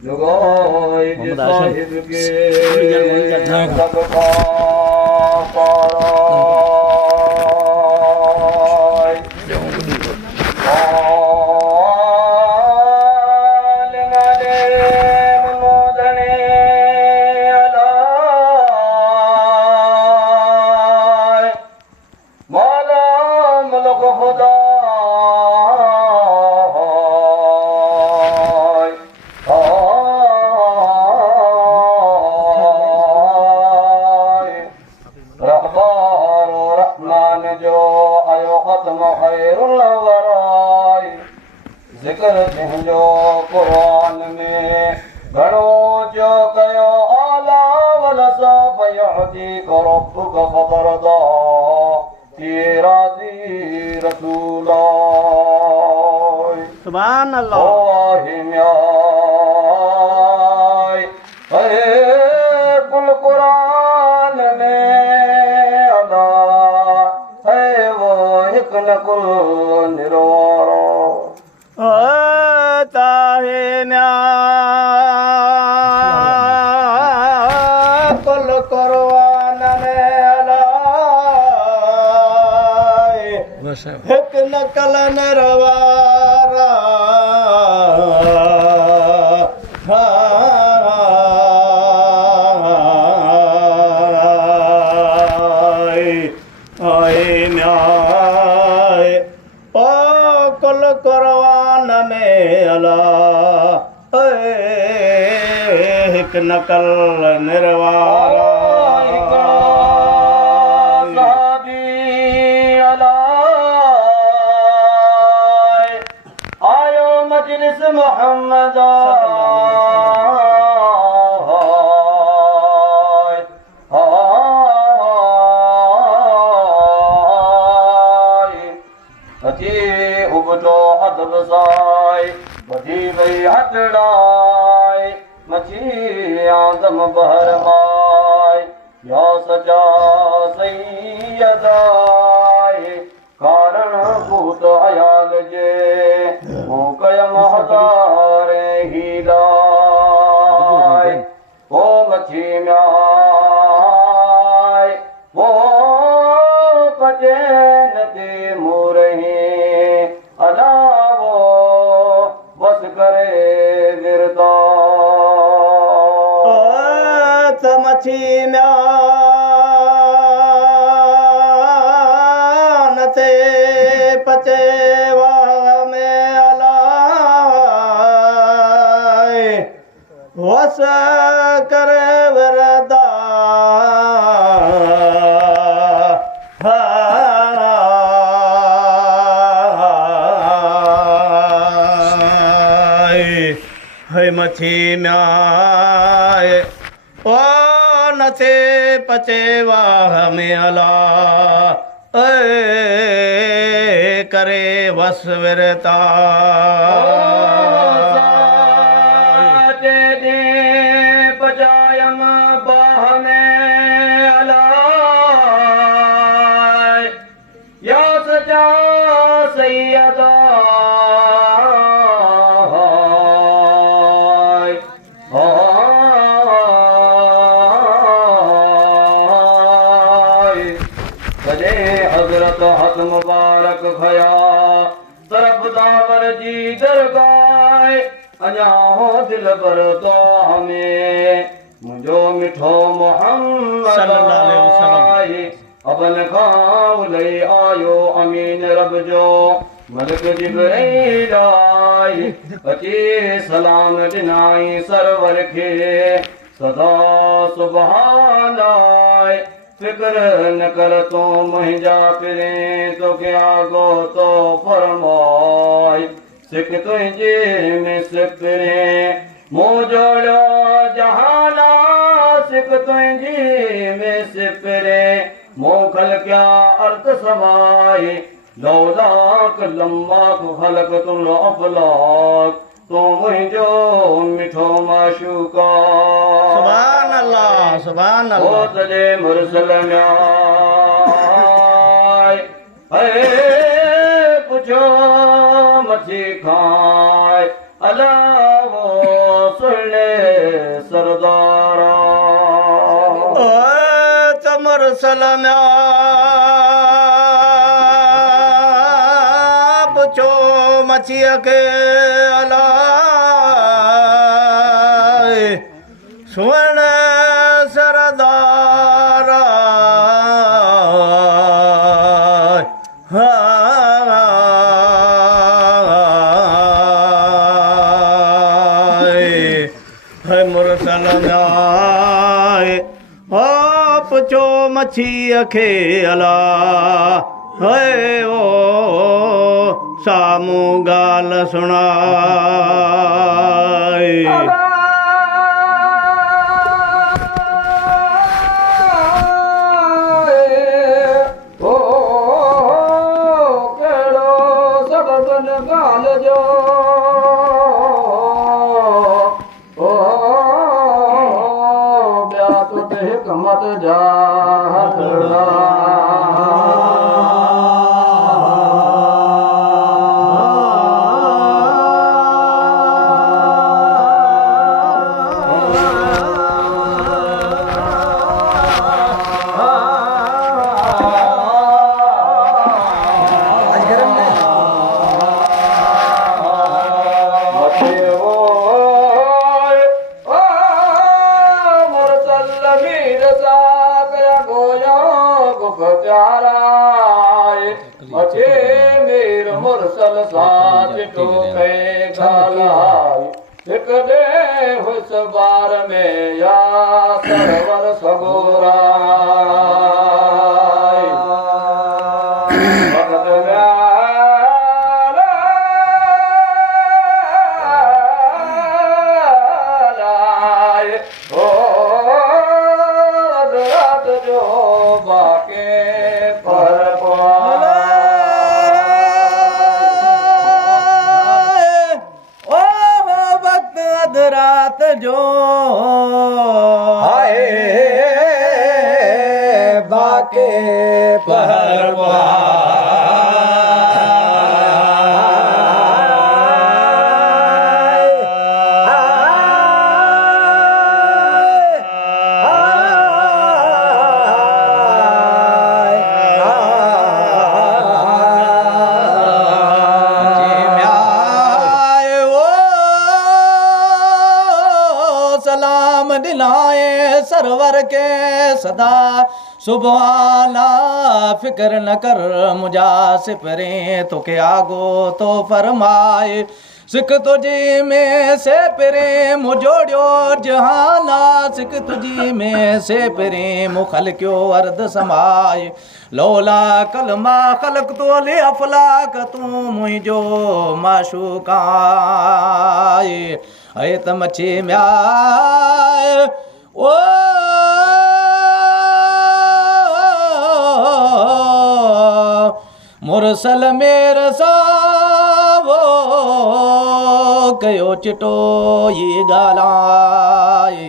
लुगाई दे साहिब के सबका पाराय आल मले मोदने अलाय मौला मुल्क खुदा ذکر تنجو قرآن میں گھڑو جو کयो آلا ولسا فیعطیک ربک فترضا تیرا زی رسولا سبحان اللہ میائی اے کل قرآن میں اللہ اے وہ ایک نکل نروارا ताहे म्या कुल कुरबान में अलाए हिक नकल नरवारा आए म्या कुल कुरबान में अला हिक नकल निर्वारा आयो मजलिस मोहम्मद बधी वही हटड़ाई मछी आदम बहर माई या सजा सैयदाई कारण भूत अयाल जे कयम हज़ारे हीलाई ओ मछी म्याई वो पजे नदी मुरही अला बस करे गिरदा मछी म्यान से पचे वाह में अलाए बस करे गिरदा है मछी म्याए ओ नसे पचे वाह में अला करे वस विरता बजायम बाह में अला या सजा सैयदा हजरत हथ मुबारक खया तरफ दावर जी दरगाह अञा हो दिल भर तो हमें मुझो मिठो मोहम्मद सल्लल्लाहु अलैहि वसल्लम अपन खां लई आयो अमीन रब जो मलिक जिब्रील आई अची सलाम ॾिनाई सरवर खे सदा सुभान आए फिक्र न कर तो मुंहिंजा पिरे तोखे आगो तो फरमाए सिक तुंहिंजे में सिकरे मूं जोड़ियो जहाना सिक तुंहिंजी में सिकरे मूं खलकिया अर्थ समाए लौलाक लम्माक खलक तुम अफलाक तो मुंहिंजो मिठो माशूका सुभान अल्लाह सुभान अल्लाह ओ तले मुरसल न्याय है पुछो मछी खाए अला वो सुन मुरसल म्या पुछो मछीअ खे अलाए सुहिणे सरदार है मुरसल म्या पुछो मछीअ खे अला है ओ साम्हूं ॻाल्हि सुणाए कहिड़ो सबबन ॻाल्हि जो ॿिया तुत हिकमत जा हथड़ा मुरसल साच टोके गालाई हिक दे हुस बार में या सरवर सगोरा वक़्त लाए ओ रात जो बाके पर रात जो आए बाके परवा सलाम दिलाए सरवर के सदा सुबहाना फिक्र न कर मुझा सिपरे तो के आगो तो फरमाए सिख तुझी में से प्रेम जोड़ियो जहाना सिख तुझी में से प्रेम खल क्यों अर्ध समाए लोला कलमा खलक तो ले अफलाक तू मुझो माशूकाए ऐ त मछी म्याए ओ मुरसल मेरे सावो कयो चिटो ये गालाए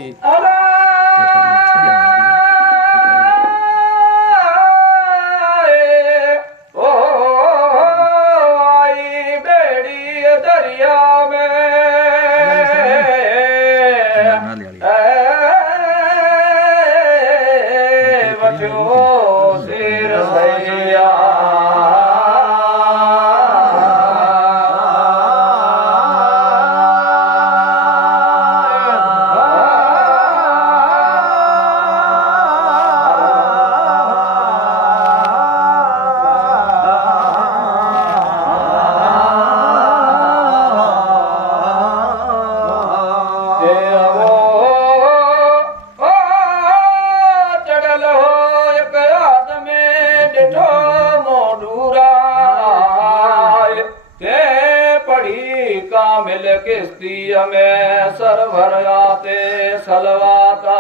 में सरवर आते सलवाता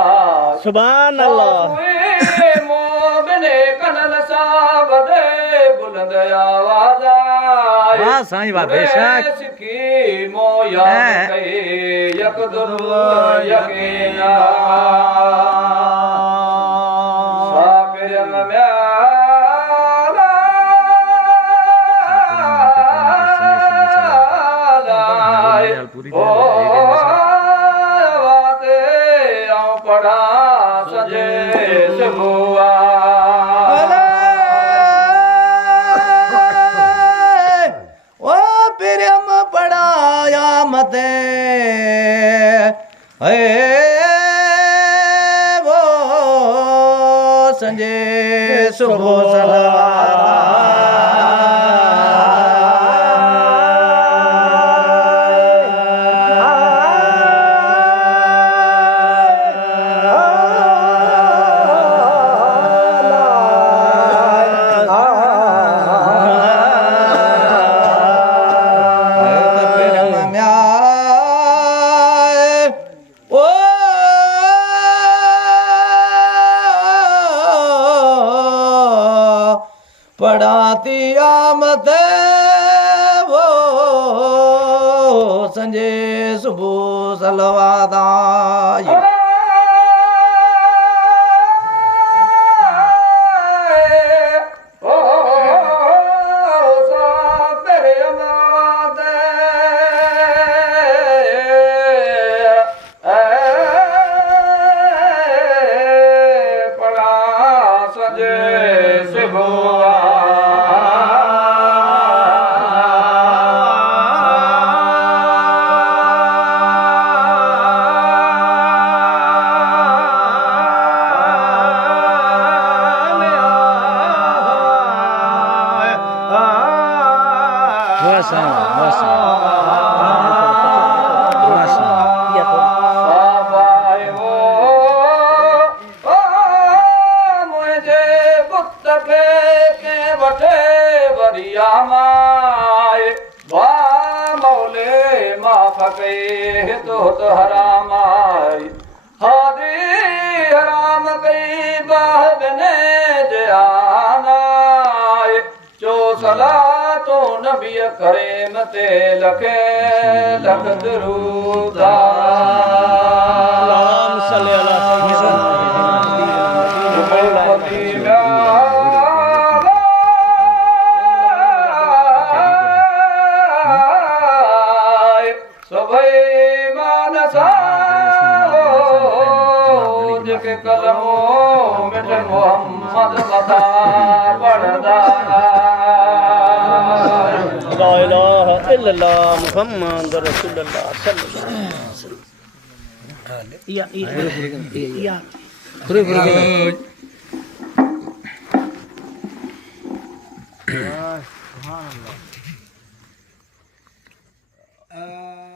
सुभान अल्लाह मोबने कनल सावदे बुलंद आवाजा वाह साईं वाह बेशक सिखी मो याद कई यकदुर यकीना साकिरन में पढ़ा सजे से बुआ है वो संजय सुबह पढ़ाती आमद वो संजय सुबह सलवादा तो हराम आई हादी हराम कई बाबने जानाए जो सला तो नबी करीम ते लखे लख दरूद अल्लाहुम्मा सल्ली अला के कलमों में मोहम्मद बता पढ़दा ला इलाहा इल्लल्लाह मुहम्मद रसूलुल्लाह सल्लल्लाहु अलैहि वसल्लम।